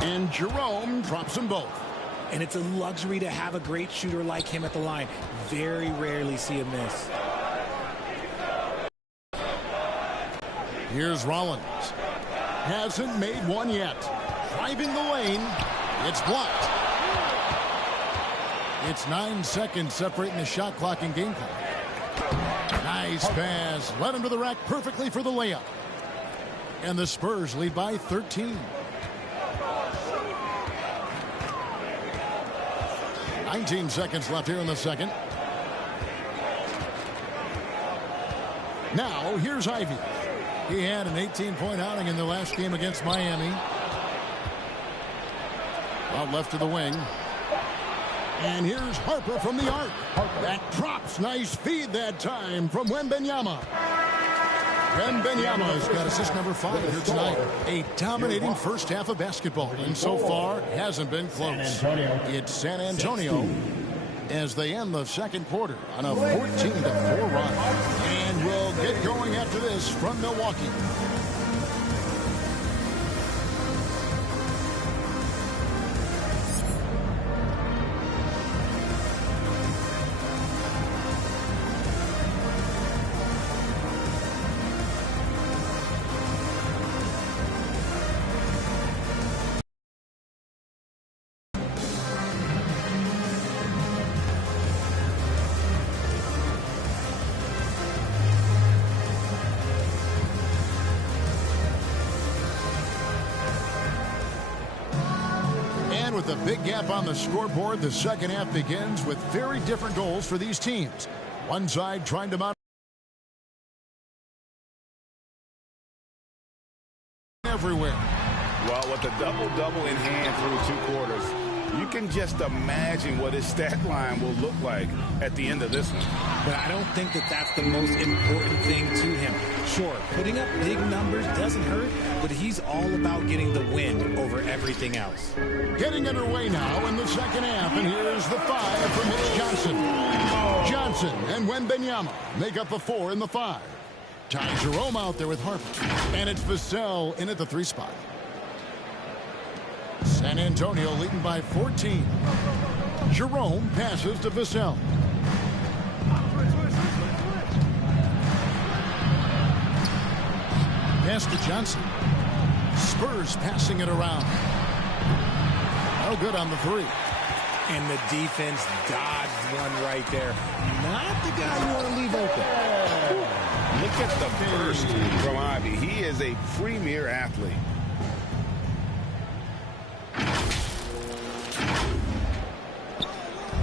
And Jerome drops them both. And it's a luxury to have a great shooter like him at the line. Very rarely see a miss. Here's Rollins. Hasn't made one yet. Driving the lane. It's blocked. It's 9 seconds separating the shot clock and game clock. Nice pass. Led him to the rack perfectly for the layup. And the Spurs lead by 13. 19 seconds left here in the second. Now, here's Ivy. He had an 18-point outing in the last game against Miami. Out left to the wing. And here's Harper from the arc. That drops. Nice feed that time from Wembanyama. Wembanyama's got assist number 5 here tonight. A dominating first half of basketball. And so far, hasn't been close. It's San Antonio as they end the second quarter on a 14-4 run. And we'll get going after this from Milwaukee. With a big gap on the scoreboard, the second half begins with very different goals for these teams. One side trying to mount everywhere. Well, with a double-double in hand through 2 quarters, you can just imagine what his stat line will look like at the end of this one. But I don't think that that's the most important thing to him. Sure, putting up big numbers doesn't hurt, but he's all about getting the win over everything else. Getting underway now in the second half, and here's the 5 from Mitch Johnson. Johnson and Wembanyama make up the 4 and the 5. Ty Jerome out there with Harper, and it's Vassell in at the 3 spot. San Antonio leading by 14. Jerome passes to Vassell. Pass to Johnson. Spurs passing it around. No good on the 3. And the defense dodged one right there. Not the guy you want to leave open. Look at the burst from Ivy. He is a premier athlete.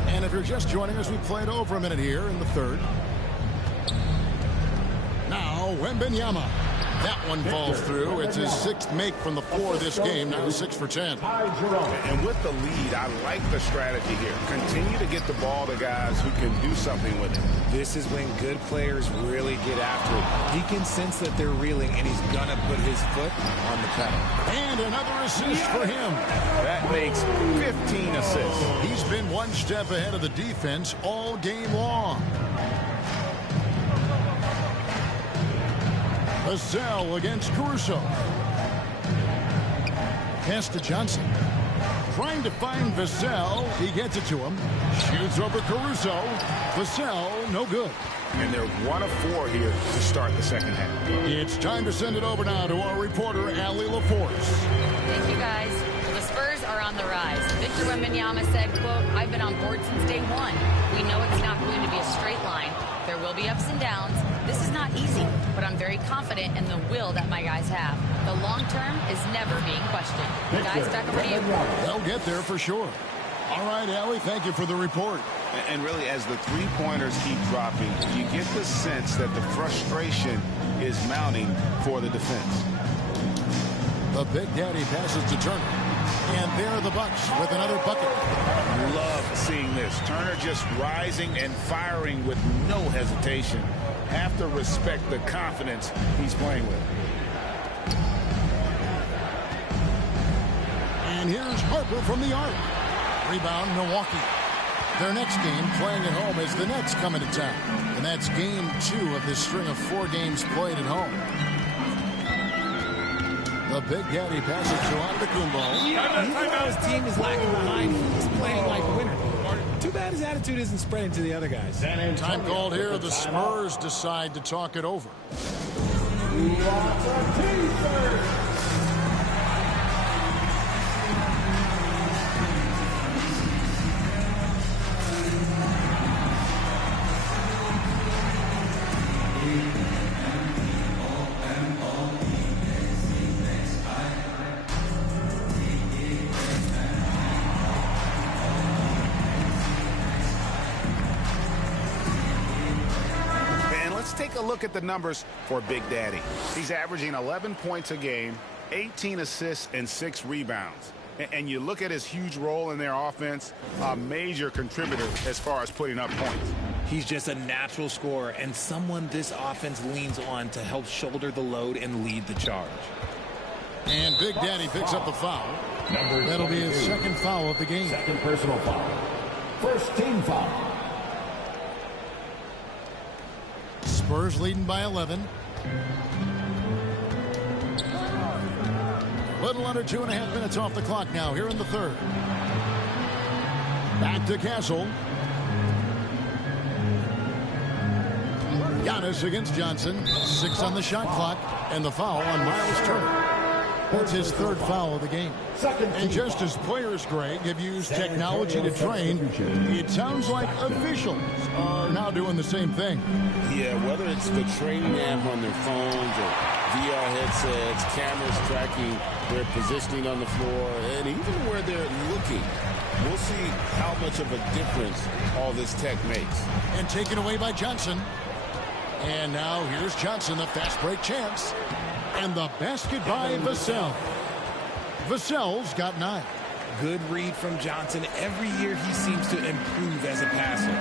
And if you're just joining us, we played over a minute here in the third. Now, Wembanyama. That one falls through. It's his 6th make from the floor this game. Now 6 for 10. And with the lead, I like the strategy here. Continue to get the ball to guys who can do something with it. This is when good players really get after it. He can sense that they're reeling, and he's going to put his foot on the pedal. And another assist for him. That makes 15 assists. He's been one step ahead of the defense all game long. Vassell against Caruso. Pass to Johnson. Trying to find Vassell. He gets it to him. Shoots over Caruso. Vassell, no good. And they're 1 of 4 here to start the second half. It's time to send it over now to our reporter, Allie LaForce. Thank you, guys. Well, the Spurs are on the rise. Victor Wembanyama said, quote, "I've been on board since day one. We know it's not going to be a straight line. There will be ups and downs. This is not easy, but I'm very confident in the will that my guys have. The long term is never being questioned." Guys, back over to you. They'll get there for sure. All right, Allie, thank you for the report. And really, as the 3-pointers keep dropping, you get the sense that the frustration is mounting for the defense. The Big Daddy passes to Turner. And there are the Bucks with another bucket. Love seeing this. Turner just rising and firing with no hesitation. Have to respect the confidence he's playing with. And here's Harper from the arc. Rebound, Milwaukee. Their next game playing at home is the Nets coming to town. And that's game 2 of this string of 4 games played at home. The Big Daddy passes to Antetokounmpo. Even though his team is lagging behind, he's playing like a winner. Too bad his attitude isn't spreading to the other guys. Time called here. The Spurs decide to talk it over. Take a look at the numbers for Big Daddy. He's averaging 11 points a game, 18 assists, and 6 rebounds. And you look at his huge role in their offense, a major contributor as far as putting up points. He's just a natural scorer and someone this offense leans on to help shoulder the load and lead the charge. And Big Daddy picks up the foul. That'll be his second foul of the game. Second personal foul. First team foul. Spurs leading by 11. Little under 2.5 minutes off the clock now here in the third. Back to Castle. Giannis against Johnson. 6 on the shot clock. And the foul on Miles Turner. That's his third foul of the game. And just as players, Greg, have used technology to train, it sounds like officials are now doing the same thing. Yeah, whether it's the training app on their phones or VR headsets, cameras tracking their positioning on the floor, and even where they're looking, we'll see how much of a difference all this tech makes. And taken away by Johnson. And now here's Johnson, the fast break chance. And the basket by Vassell. Vassell's got 9. Good read from Johnson. Every year he seems to improve as a passer.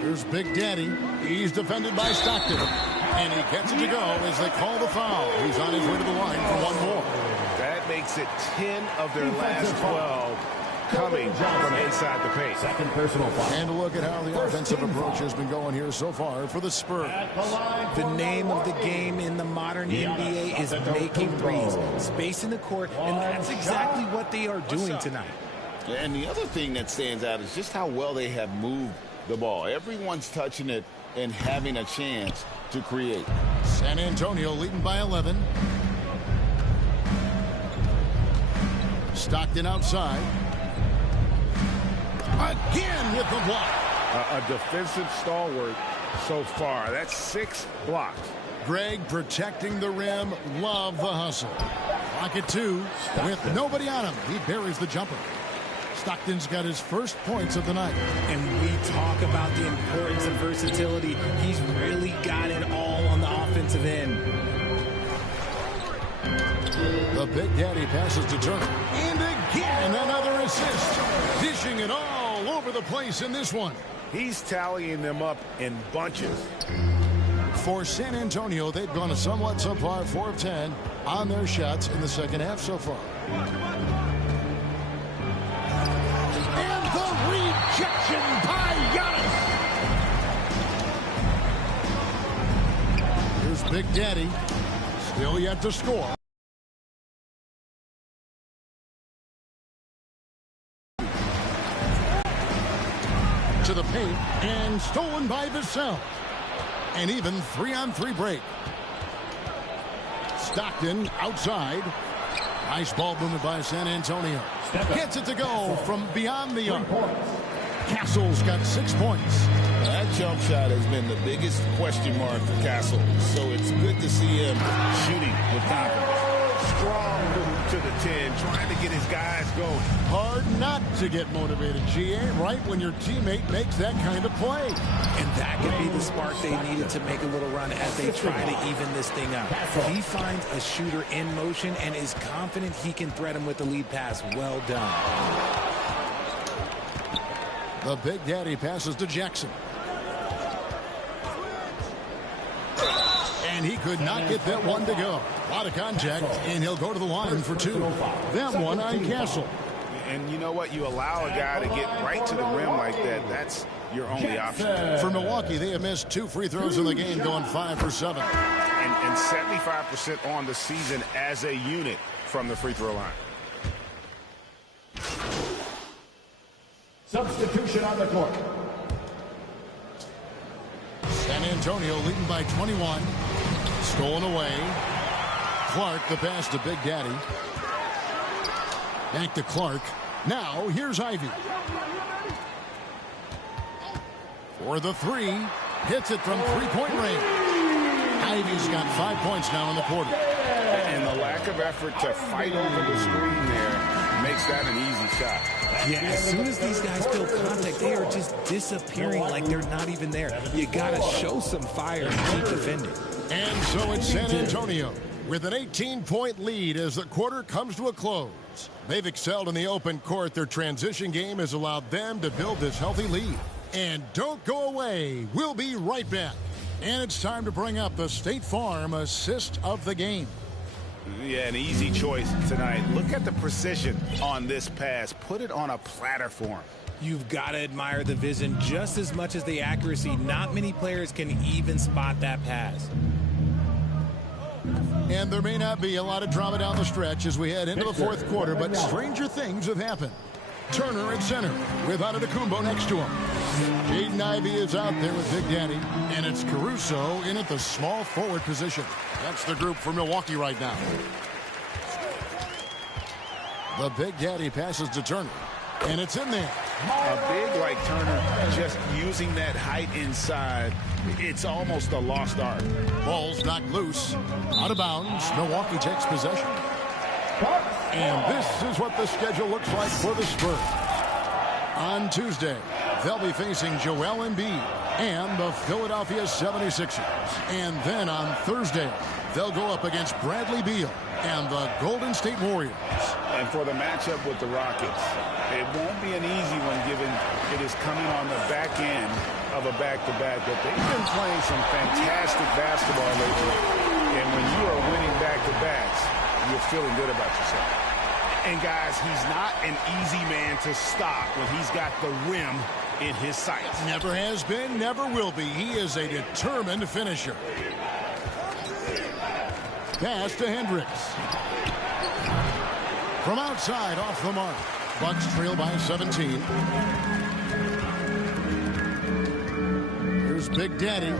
Here's Big Daddy. He's defended by Stockton. And he gets it to go as they call the foul. He's on his way to the line for one more. That makes it 10 of their last 12 coming from inside the paint. Second personal foul. And a look at how the offensive approach has been going here so far for the Spurs. The name of the game in the modern NBA is making threes, spacing the court, and that's exactly what they are doing tonight. And the other thing that stands out is just how well they have moved the ball. Everyone's touching it and having a chance to create. San Antonio leading by 11. Stockton outside. Again with the block. A defensive stalwart so far. That's 6 blocks. Greg protecting the rim. Love the hustle. Clock at 2 with nobody on him. He buries the jumper. Stockton's got his first points of the night. And we talk about the importance of versatility. He's really got it all on the offensive end. The Big Daddy passes to Turner. And again, another assist. Dishing it all over the place in this one. He's tallying them up in bunches. For San Antonio, they've gone a somewhat subpar 4 of 10 on their shots in the second half so far. And the rejection by Giannis. Here's Big Daddy. Still yet to score. To the paint and stolen by Vassell. And even 3-on-3 break. Stockton outside. Nice ball movement by San Antonio. Gets it to go from beyond the arc. Castle's got 6 points. That jump shot has been the biggest question mark for Castle, so it's good to see him shooting with confidence. Strong move to the 10, trying to get his guys going. Hard not to get motivated, GA, right when your teammate makes that kind of play. And that could be the spark they needed to make a little run as they try to even this thing up. He finds a shooter in motion and is confident he can thread him with the lead pass. Well done. The Big Daddy passes to Jackson. And he could not get that one to go. A lot of contact, and he'll go to the line for 2. Them one on Castle. And you know what? You allow a guy to get right to the rim like that. That's your only option. For Milwaukee, they have missed 2 free throws in the game, going 5 for 7. and 75% on the season as a unit from the free throw line. Substitution on the court. San Antonio leading by 21. Stolen away. Clark, the pass to Big Daddy. Back to Clark. Now, here's Ivy. For the three. Hits it from three-point range. Ivy's got 5 points now in the quarter. And the lack of effort to fight over the screen there makes that an easy shot. Yeah, as soon as these guys feel contact, they are just disappearing like they're not even there. You got to show some fire and keep defending. And so it's San Antonio with an 18-point lead as the quarter comes to a close. They've excelled in the open court. Their transition game has allowed them to build this healthy lead. And don't go away. We'll be right back. And it's time to bring up the State Farm assist of the game. Yeah, an easy choice tonight. Look at the precision on this pass. Put it on a platter for him. You've got to admire the vision just as much as the accuracy. Not many players can even spot that pass. And there may not be a lot of drama down the stretch as we head into the fourth quarter, but stranger things have happened. Turner at center with Antetokounmpo next to him. Jaden Ivey is out there with Big Daddy, and it's Caruso in at the small forward position. That's the group for Milwaukee right now. The Big Daddy passes to Turner, and it's in there. A big like Turner, just using that height inside, it's almost a lost art. Ball's knocked loose. Out of bounds. Milwaukee takes possession. And this is what the schedule looks like for the Spurs. On Tuesday, they'll be facing Joel Embiid and the Philadelphia 76ers. And then on Thursday, they'll go up against Bradley Beal and the Golden State Warriors. And for the matchup with the Rockets, it won't be an easy one given it is coming on the back end of a back-to-back. But they've been playing some fantastic basketball lately. And when you are winning back-to-backs, you're feeling good about yourself. And guys, he's not an easy man to stop when he's got the rim in his sights. Never has been, never will be. He is a determined finisher. Pass to Hendricks. From outside, off the mark. Bucks trail by 17. Here's Big Daddy.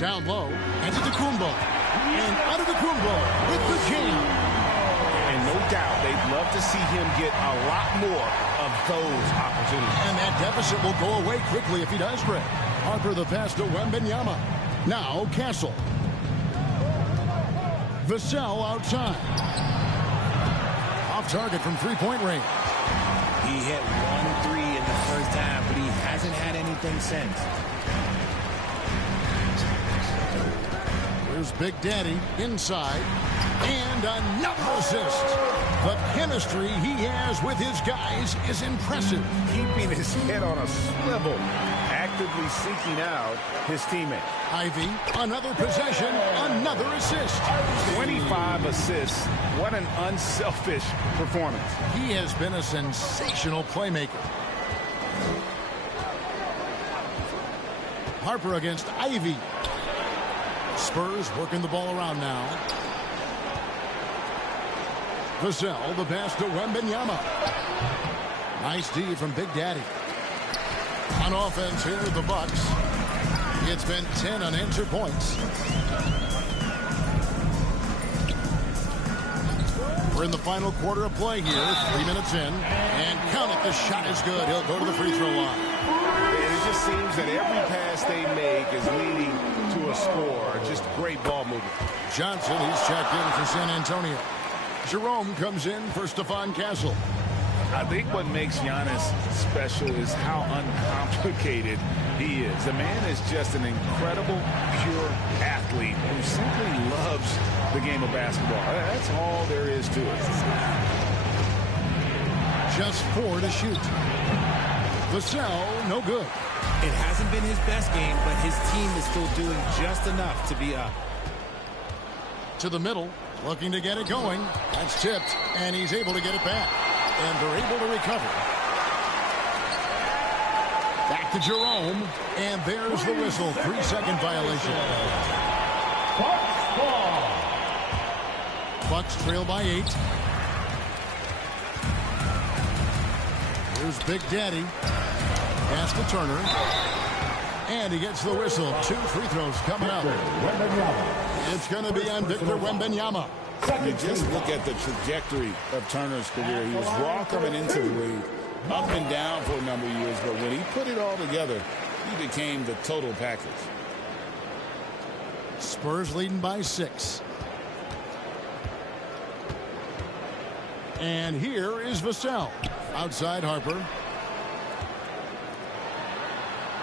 Down low, and Antetokounmpo. And Antetokounmpo with the jam. And no doubt, they'd love to see him get a lot more of those opportunities. And that deficit will go away quickly if he does, Greg. Harper the pass to Wembanyama. Now Castle. Vassell outside. Off target from three-point range. He hit 1 3 in the first half, but he hasn't had anything since. Here's Big Daddy inside. And another assist. The chemistry he has with his guys is impressive. Keeping his head on a swivel, actively seeking out his teammate. Ivy, another possession, another assist. 25 assists. What an unselfish performance. He has been a sensational playmaker. Harper against Ivy. Spurs working the ball around now. Vassell, the pass to Wembanyama. Nice D from Big Daddy. On offense here with the Bucks. It's been 10 unanswered points. We're in the final quarter of play here. 3 minutes in. And count it, the shot is good. He'll go to the free throw line. And it just seems that every pass they make is leading to a score. Just great ball movement. Johnson, he's checked in for San Antonio. Jerome comes in for Stephon Castle. I think what makes Giannis special is how uncomplicated he is. The man is just an incredible, pure athlete who simply loves the game of basketball. That's all there is to it. Just 4 to shoot. Vassell, no good. It hasn't been his best game, but his team is still doing just enough to be up. To the middle, looking to get it going. That's tipped, and he's able to get it back. And they're able to recover. Back to Jerome. And there's the whistle. 3-second violation. Bucks trail by 8. Here's Big Daddy. Pass to Turner. And he gets the whistle. 2 free throws coming up. It's going to be on Victor Wembanyama. You just look at the trajectory of Turner's career. He was raw coming into the league, up and down for a number of years, but when he put it all together, he became the total package. Spurs leading by 6. And here is Vassell. Outside Harper.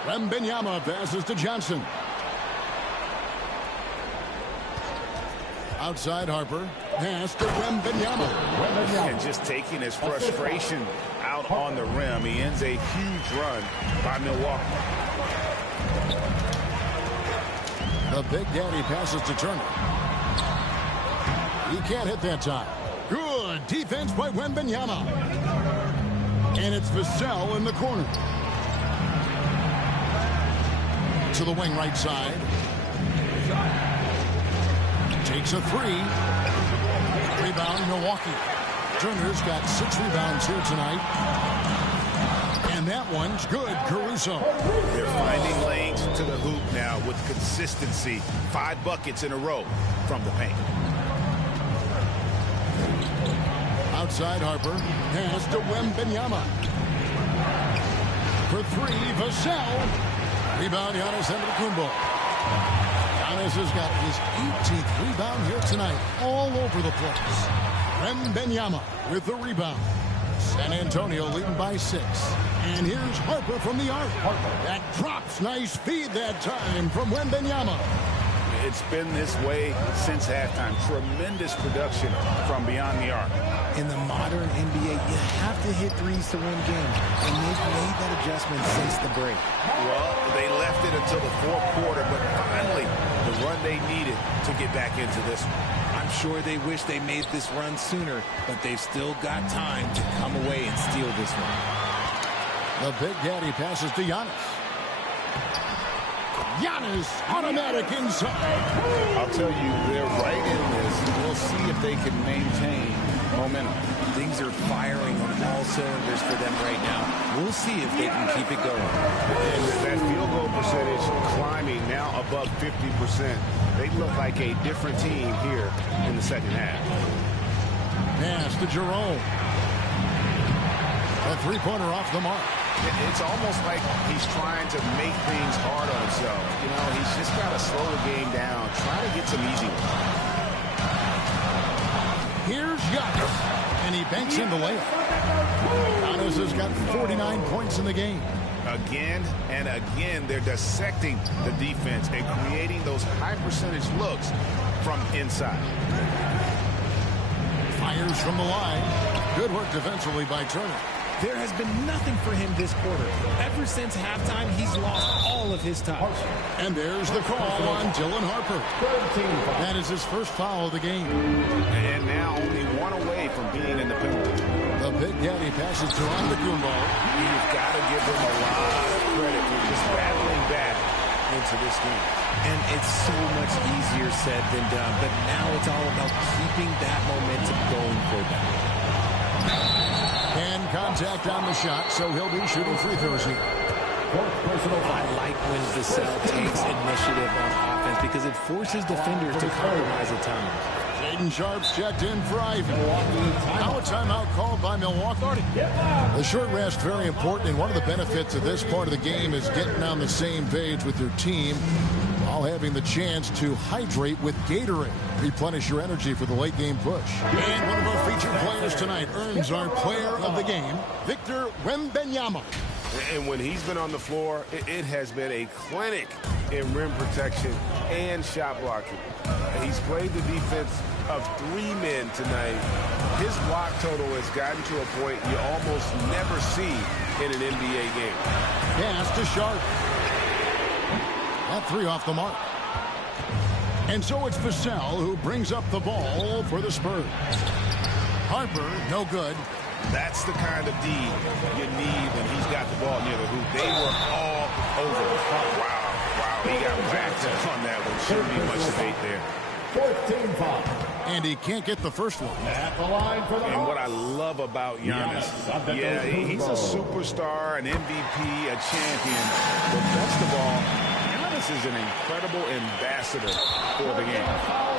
Wembanyama passes to Johnson. Outside Harper. Pass to Wembanyama. And just taking his frustration out on the rim. He ends a huge run by Milwaukee. The Big Daddy passes to Turner. He can't hit that time. Good defense by Wembanyama. And it's Vassell in the corner. To the wing right side. Takes a 3. Rebound Milwaukee. Turner's got 6 rebounds here tonight. And that one's good. Caruso. They're finding lanes to the hoop now with consistency. 5 buckets in a row from the paint. Outside Harper. Pass to Wembanyama. For 3, Vassell. Rebound, Giannis Antetokounmpo. Giannis has got his 18th rebound here tonight. All over the place. Wembanyama with the rebound. San Antonio leading by 6. And here's Harper from the arc. That drops. Nice feed that time from Wembanyama. It's been this way since halftime. Tremendous production from beyond the arc. In the modern NBA, you have to hit threes to win games, and they've made that adjustment since the break. Well, they left it until the 4th quarter, but finally the run they needed to get back into this one. I'm sure they wish they made this run sooner, but they've still got time to come away and steal this one. The Big Daddy passes to Giannis. Giannis, automatic inside. I'll tell you, they're right in this. We'll see if they can maintain momentum. Things are firing on all cylinders for them right now. We'll see if they can keep it going. And with that field goal percentage climbing now above 50%, they look like a different team here in the second half. Pass to Jerome. A 3-pointer off the mark. It's almost like he's trying to make things hard on himself. You know, he's just got to slow the game down, try to get some easy ones. Here's Giannis, and he banks in the layup. Giannis has got 49 points in the game. Again and again, they're dissecting the defense and creating those high-percentage looks from inside. Fires from the line. Good work defensively by Turner. There has been nothing for him this quarter. Ever since halftime, he's lost all of his touch. And there's the call on Dylan Harper. That is his first foul of the game. And now only 1 away from being in the penalty. The Big Daddy passes to Antetokounmpo. You've got to give him a lot of credit for just battling back into this game. And it's so much easier said than done, but now it's all about keeping that momentum going for them. And contact on the shot, so he'll be shooting free throws here. I like when Vassell takes initiative on offense because it forces defenders to compromise at times. Jaden Sharp's checked in for Ivy. Now a timeout called by Milwaukee. The short rest, very important, and one of the benefits of this part of the game is getting on the same page with your team while having the chance to hydrate with Gatorade. Replenish your energy for the late game push. And one of our featured players tonight earns our player of the game, Victor Wembanyama. And when he's been on the floor, it has been a clinic in rim protection and shot blocking. He's played the defense of 3 men tonight. His block total has gotten to a point you almost never see in an NBA game. Pass to Sharp. That 3 off the mark. And so it's Vassell who brings up the ball for the Spurs. Harper, no good. That's the kind of D you need when he's got the ball near the hoop. They were on that one. Shouldn't be much debate there. 14 foul. And he can't get the first one. At the line for the And what I love about Giannis, yeah, he's a superstar, an MVP, a champion. But best of all, Giannis is an incredible ambassador for the game.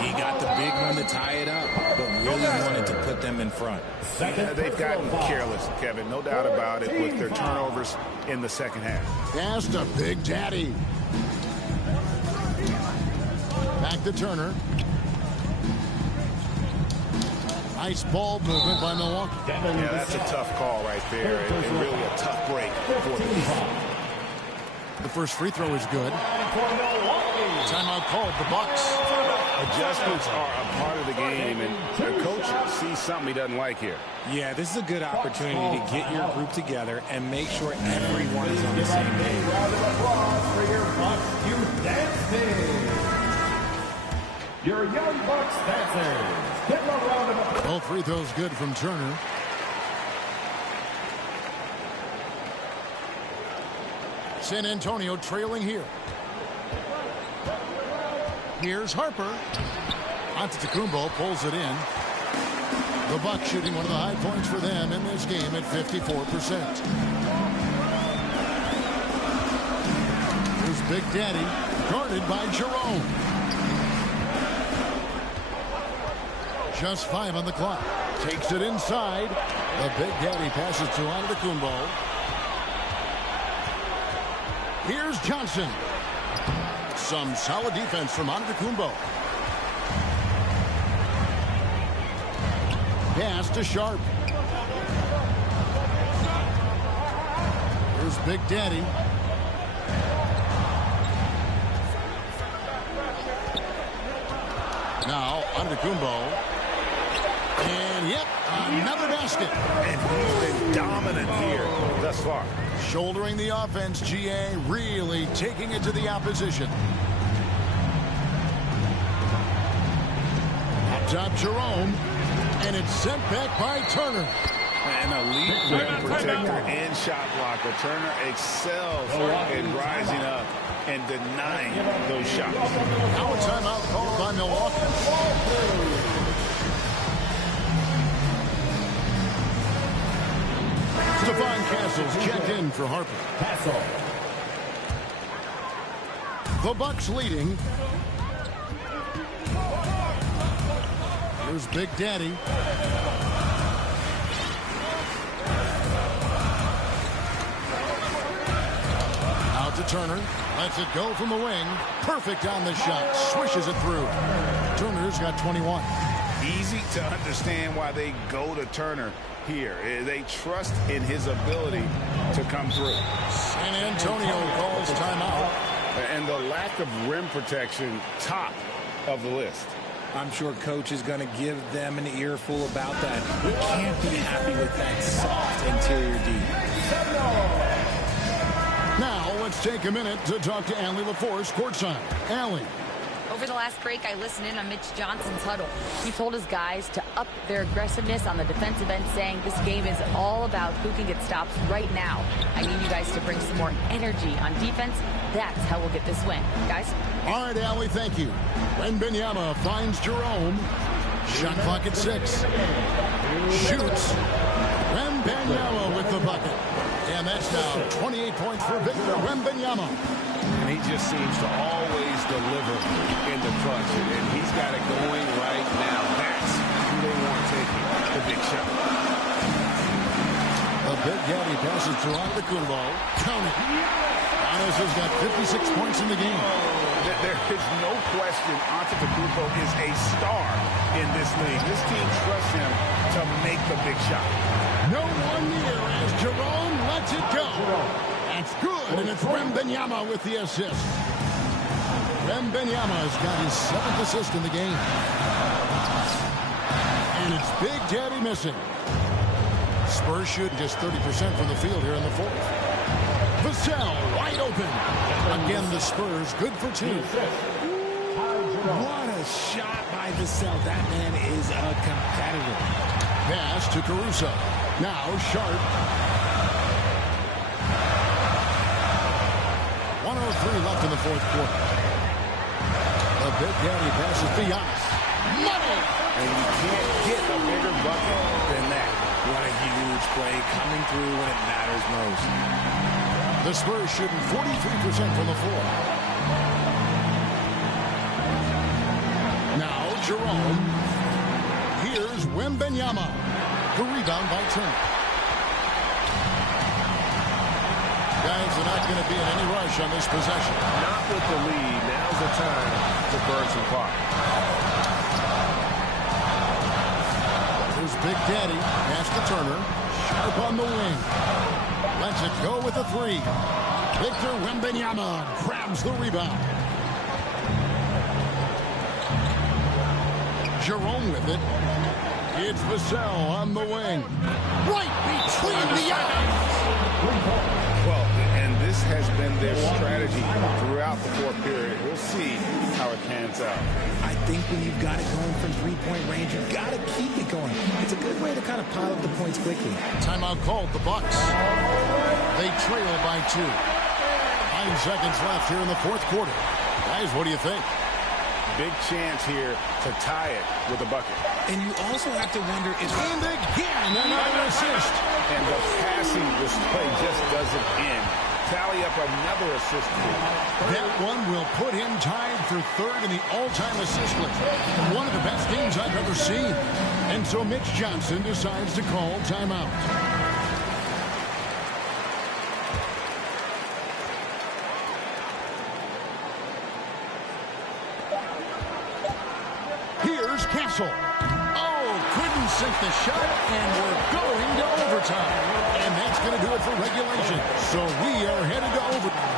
He got the big one to tie it up, but really wanted to put them in front. Yeah, they've gotten careless, Kevin, no doubt about it, with their turnovers in the second half. Pass to Big Daddy. Back to Turner. Nice ball movement by Milwaukee. Yeah, that's a tough call right there, and really a tough break for the defense. The first free throw is good. Timeout called, the Bucks. Adjustments are a part of the game, and the coach sees something he doesn't like here. Yeah, this is a good opportunity to get your group together and make sure everyone is on the same page. Round of applause for your Bucks Youth Dance Team. Your young Bucks dancers. Give them a round of applause. All free throws good from Turner. San Antonio trailing here. Here's Harper. Antetokounmpo pulls it in. The Bucks shooting one of the high points for them in this game at 54%. Here's Big Daddy, guarded by Jerome. Just 5 on the clock. Takes it inside. The Big Daddy passes to Antetokounmpo. Here's Johnson. Some solid defense from Antetokounmpo. Pass to Sharp. Here's Big Daddy. Now Antetokounmpo. And yep, another basket. And he's been dominant here thus far. Shouldering the offense, GA really taking it to the opposition. Up top, Jerome. And it's sent back by Turner. An elite rim protector and shot blocker. Turner excels in rising up and denying those shots. Now a timeout called by Milwaukee. Stephon Castles checked in for Harper. Castle. The Bucks leading. Here's Big Daddy. Out to Turner. Lets it go from the wing. Perfect on the shot. Swishes it through. Turner's got 21. Easy to understand why they go to Turner here. They trust in his ability to come through. San Antonio calls timeout. And the lack of rim protection, top of the list. I'm sure coach is going to give them an earful about that. You can't be happy with that soft interior D. Now let's take a minute to talk to Allie LaForce courtside. Allie. Over the last break, I listened in on Mitch Johnson's huddle. He told his guys to up their aggressiveness on the defensive end, saying this game is all about who can get stops right now. I need you guys to bring some more energy on defense. That's how we'll get this win. Guys? All right, Allie, thank you. Wembanyama finds Jerome. Shot clock at 6. Shoots. Wembanyama with the bucket. And that's now 28 points for Victor Wembanyama. And he just seems to always deliver in the clutch. And he's got it going right now. That's who they want taking the big shot. The Big Daddy passes to Antetokounmpo. Count it. Giannis has got 56 points in the game. There is no question Antetokounmpo is a star in this league. This team trusts him to make the big shot. No one near as Jerome lets it go. That's good, and it's Wembanyama with the assist. Wembanyama has got his 7th assist in the game. And it's Big Daddy missing. Spurs shoot just 30% from the field here in the 4th. Vassell wide open. Again, the Spurs good for 2. What a shot by Vassell. That man is a competitor. Pass to Caruso. Now Sharp. 1:03 left in the 4th quarter. Big Daddy passes to Giannis. Money! And you can't get a bigger bucket than that. What a huge play coming through when it matters most. The Spurs shooting 43% from the floor. Now Jerome. Here's Wembanyama. The rebound by Turner. Guys are not going to be in any rush on this possession. Not with the lead. Now's the time to burn some clock. Here's Big Daddy. Pass to Turner. Sharp on the wing. Lets it go with the three. Victor Wembanyama grabs the rebound. Jerome with it. It's Vassell on the wing. Right between the eyes. Well, and this has been their strategy throughout the fourth period. We'll see how it pans out. I think when you've got it going from three-point range, you've got to keep it going. It's a good way to kind of pile up the points quickly. Timeout called, the Bucks. They trail by 2. 9 seconds left here in the fourth quarter. Guys, what do you think? Big chance here to tie it with a bucket. And you also have to wonder if... And again, another assist. And the passing display just doesn't end. Tally up another assist here. That one will put him tied for third in the all-time assist list. One of the best games I've ever seen. And so Mitch Johnson decides to call timeout. Here's Castle. Oh, couldn't sink the shot, and we're going to overtime. And that's going to do it for regulation. So we are headed to overtime.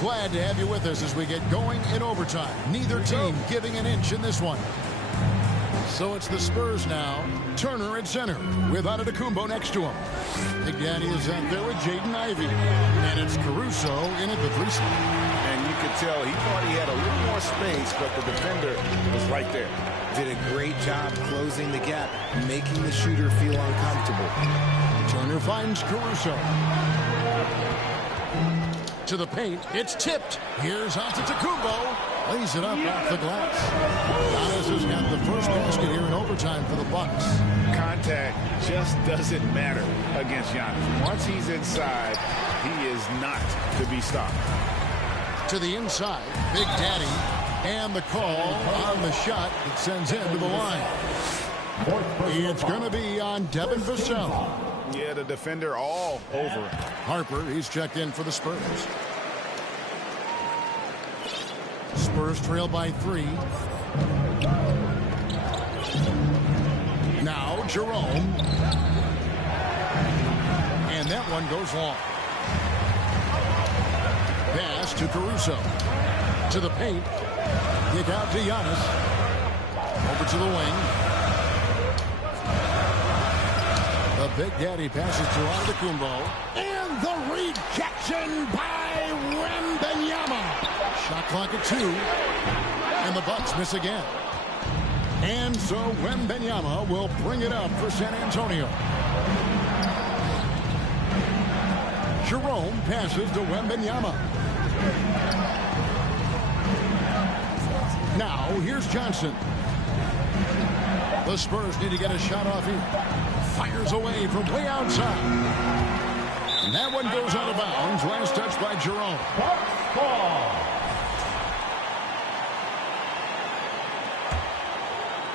Glad to have you with us as we get going in overtime. Neither team giving an inch in this one. So it's the Spurs now. Turner at center with Antetokounmpo next to him. Big Daddy is out there with Jaden Ivey. And it's Caruso in at the 3 slot. And you could tell he thought he had a little more space, but the defender was right there. Did a great job closing the gap, making the shooter feel uncomfortable. Turner finds Caruso. To the paint. It's tipped. Here's Antetokounmpo. Lays it up off the glass. Giannis has got the first basket here in overtime for the Bucks. Contact just doesn't matter against Giannis. Once he's inside, he is not to be stopped. To the inside, Big Daddy, and the call on the shot that sends him to the line. It's going to be on Devin Vassell. Yeah, the defender all over him. Harper, he's checked in for the Spurs. Spurs trail by 3. Now Jerome. And that one goes long. Pass to Caruso. To the paint. Kick out to Giannis. Over to the wing. The Big Daddy passes to Antetokounmpo. And the rejection by Wembanyama. Shot clock at 2. And the Bucks miss again. And so Wembanyama will bring it up for San Antonio. Jerome passes to Wembanyama. Now here's Johnson. The Spurs need to get a shot off here. Fires away from way outside. And that one goes out of bounds. Last touch by Jerome.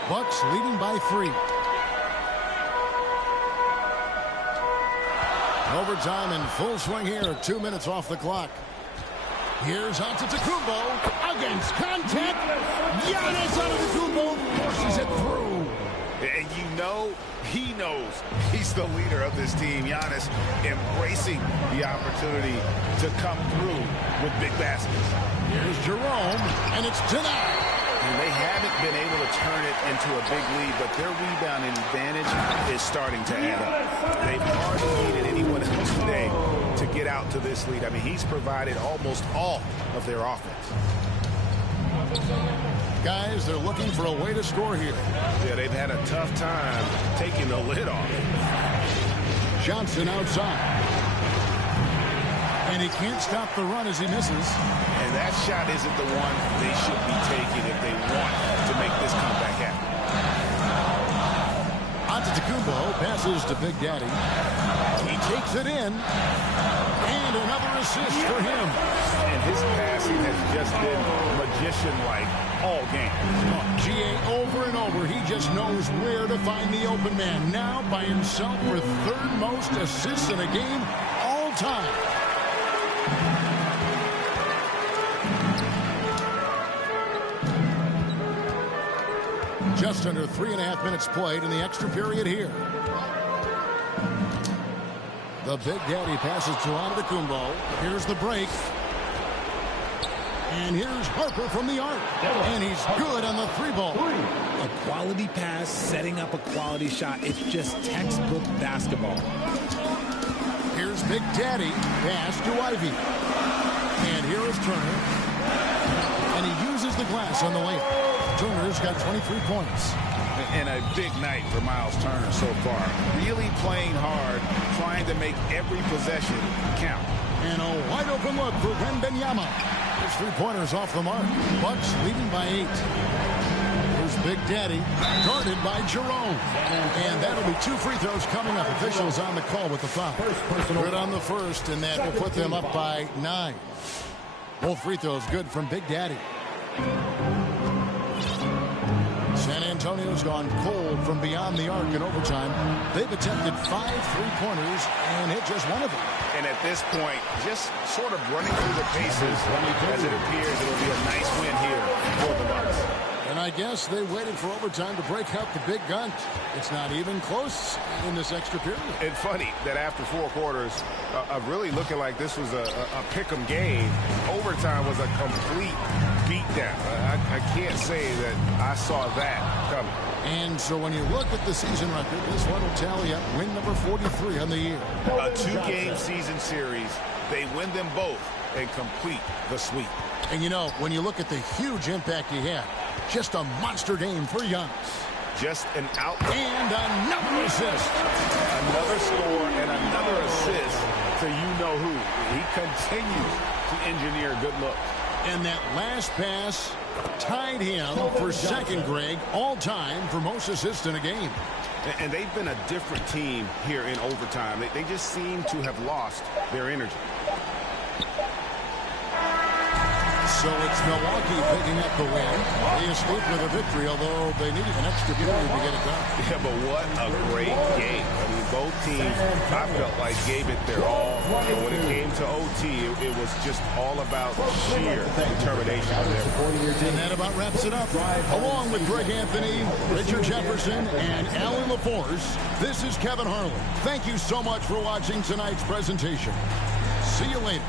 Bucks leading by 3. Overtime in full swing here. 2 minutes off the clock. Here's Antetokounmpo against contact. Giannis Antetokounmpo forces it through. And you know, he knows he's the leader of this team. Giannis embracing the opportunity to come through with big baskets. Here's Jerome, and it's denied. And they haven't been able to turn it into a big lead, but their rebounding advantage is starting to add up. They've hardly needed anyone else today to get out to this lead. I mean, he's provided almost all of their offense. Guys, they're looking for a way to score here. Yeah, they've had a tough time taking the lid off. Johnson outside. And he can't stop the run as he misses. And that shot isn't the one they should be taking if they want to make this comeback happen. Antetokounmpo passes to Big Daddy. He takes it in. And another assist for him. And his passing has just been magician-like all game. GA over and over. He just knows where to find the open man. Now by himself for third most assists in a game all time. Just under 3.5 minutes played in the extra period here. The Big Daddy passes to Antetokounmpo. Here's the break. And here's Harper from the arc. And he's good on the three ball. A quality pass, setting up a quality shot. It's just textbook basketball. Here's Big Daddy. Pass to Ivy. And here is Turner. And he uses the glass on the layup. Turner's got 23 points. And a big night for Miles Turner so far. Really playing hard, trying to make every possession count. And a wide open look for Wembanyama. His three-pointers off the mark. Bucks leading by 8. Here's Big Daddy, guarded by Jerome. And that'll be 2 free throws coming up. Officials on the call with the foul. Good on the first, and that will put them up by 9. Both free throws good from Big Daddy. San Antonio's gone cold from beyond the arc in overtime. They've attempted 5 3-pointers and hit just one of them. And at this point, just sort of running through the paces as it appears it'll be a nice win here for the Bucks. And I guess they waited for overtime to break out the big gun. It's not even close in this extra period. And funny that after 4 quarters of really looking like this was a pick'em game, overtime was a complete beatdown. I can't say that I saw that coming. And so when you look at the season record, this one will tally up win number 43 on the year. A 2-game season series. They win them both and complete the sweep. And you know, when you look at the huge impact he had, just a monster game for Giannis. Just an out. And another assist. Another score and another assist to you-know-who. He continues to engineer good looks. And that last pass tied him for second, Greg, all-time for most assists in a game. And they've been a different team here in overtime. They just seem to have lost their energy. So it's Milwaukee picking up the win. They escaped with a victory, although they needed an extra period to get it done. Yeah, but what a great game. I mean, both teams, I felt like, gave it their all. But when it came to OT, it was just all about sheer determination on their part. And that about wraps it up. Along with Greg Anthony, Richard Jefferson, and Alan LaForce, this is Kevin Harlan. Thank you so much for watching tonight's presentation. See you later.